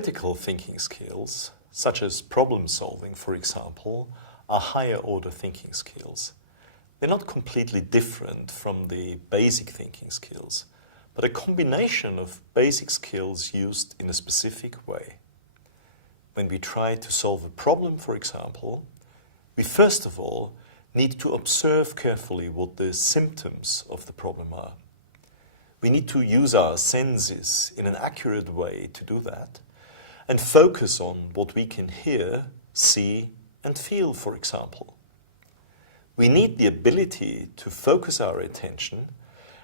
critical thinking skills, such as problem solving, for example, are higher order thinking skills. They're not completely different from the basic thinking skills, but a combination of basic skills used in a specific way. When we try to solve a problem, for example, we first of all need to observe carefully what the symptoms of the problem are. We need to use our senses in an accurate way to do that and focus on what we can hear, see, and feel, for example. We need the ability to focus our attention,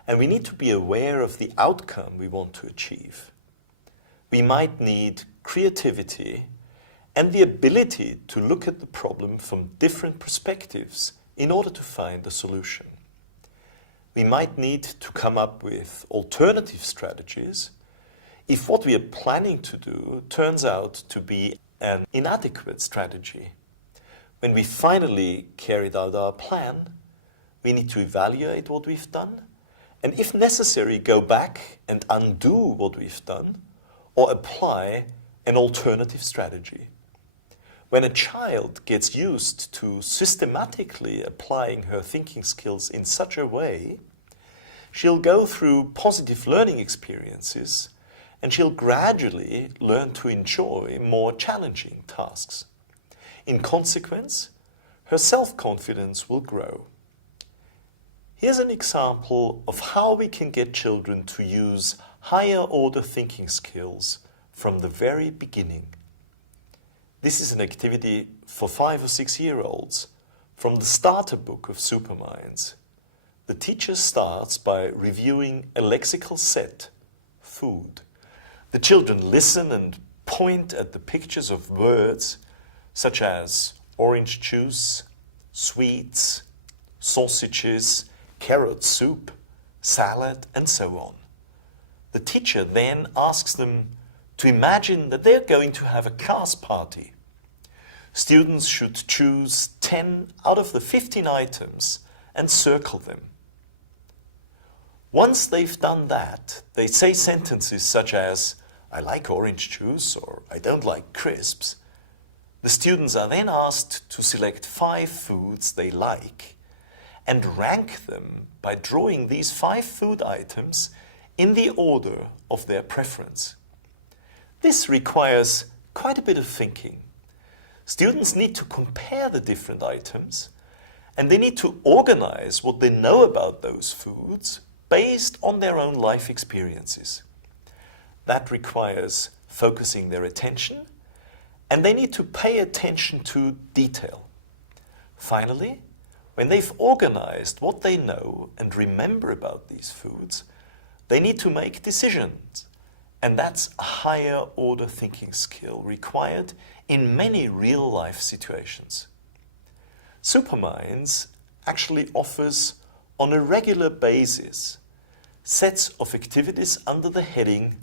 and we need to be aware of the outcome we want to achieve. We might need creativity and the ability to look at the problem from different perspectives in order to find a solution. We might need to come up with alternative strategies if what we are planning to do turns out to be an inadequate strategy. When we finally carried out our plan, we need to evaluate what we've done and, if necessary, go back and undo what we've done or apply an alternative strategy. When a child gets used to systematically applying her thinking skills in such a way, she'll go through positive learning experiences and she'll gradually learn to enjoy more challenging tasks. In consequence, her self-confidence will grow. Here's an example of how we can get children to use higher order thinking skills from the very beginning. This is an activity for 5 or 6 year olds from the starter book of Superminds. The teacher starts by reviewing a lexical set, food. The children listen and point at the pictures of words such as orange juice, sweets, sausages, carrot soup, salad, and so on. The teacher then asks them to imagine that they're going to have a class party. Students should choose 10 out of the 15 items and circle them. Once they've done that, they say sentences such as, "I like orange juice," or "I don't like crisps." The students are then asked to select 5 foods they like and rank them by drawing these 5 food items in the order of their preference. This requires quite a bit of thinking. Students need to compare the different items, and they need to organize what they know about those foods based on their own life experiences. That requires focusing their attention, and they need to pay attention to detail. Finally, when they've organized what they know and remember about these foods, they need to make decisions. And that's a higher order thinking skill required in many real-life situations. Superminds actually offers, on a regular basis, sets of activities under the heading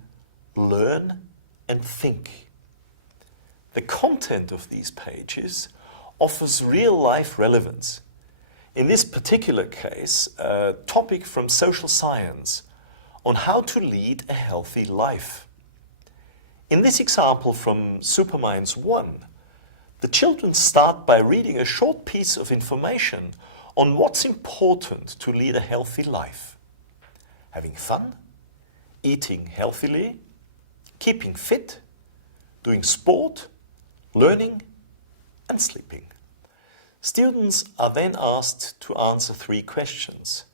Learn and Think. The content of these pages offers real-life relevance. In this particular case, a topic from social science on how to lead a healthy life. In this example from Superminds 1, the children start by reading a short piece of information on what's important to lead a healthy life. Having fun, eating healthily, keeping fit, doing sport, learning, and sleeping. Students are then asked to answer 3 questions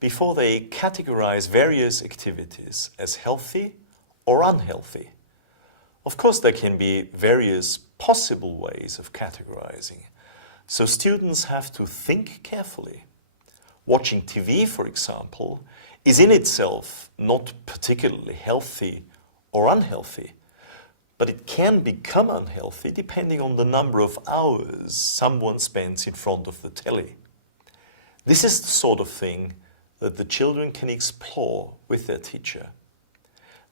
before they categorize various activities as healthy or unhealthy. Of course, there can be various possible ways of categorizing, so students have to think carefully. Watching TV, for example, is in itself not particularly healthy or unhealthy, but it can become unhealthy depending on the number of hours someone spends in front of the telly. This is the sort of thing that the children can explore with their teacher.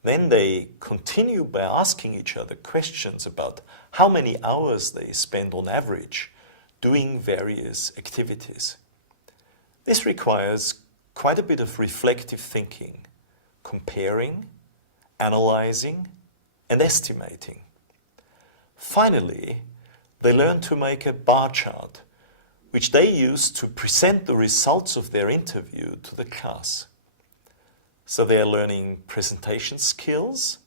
Then they continue by asking each other questions about how many hours they spend on average doing various activities. This requires quite a bit of reflective thinking, comparing, analyzing, and estimating. Finally, they learn to make a bar chart, which they use to present the results of their interview to the class. So they are learning presentation skills,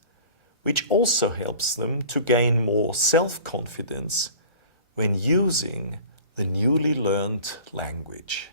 which also helps them to gain more self-confidence when using the newly learned language.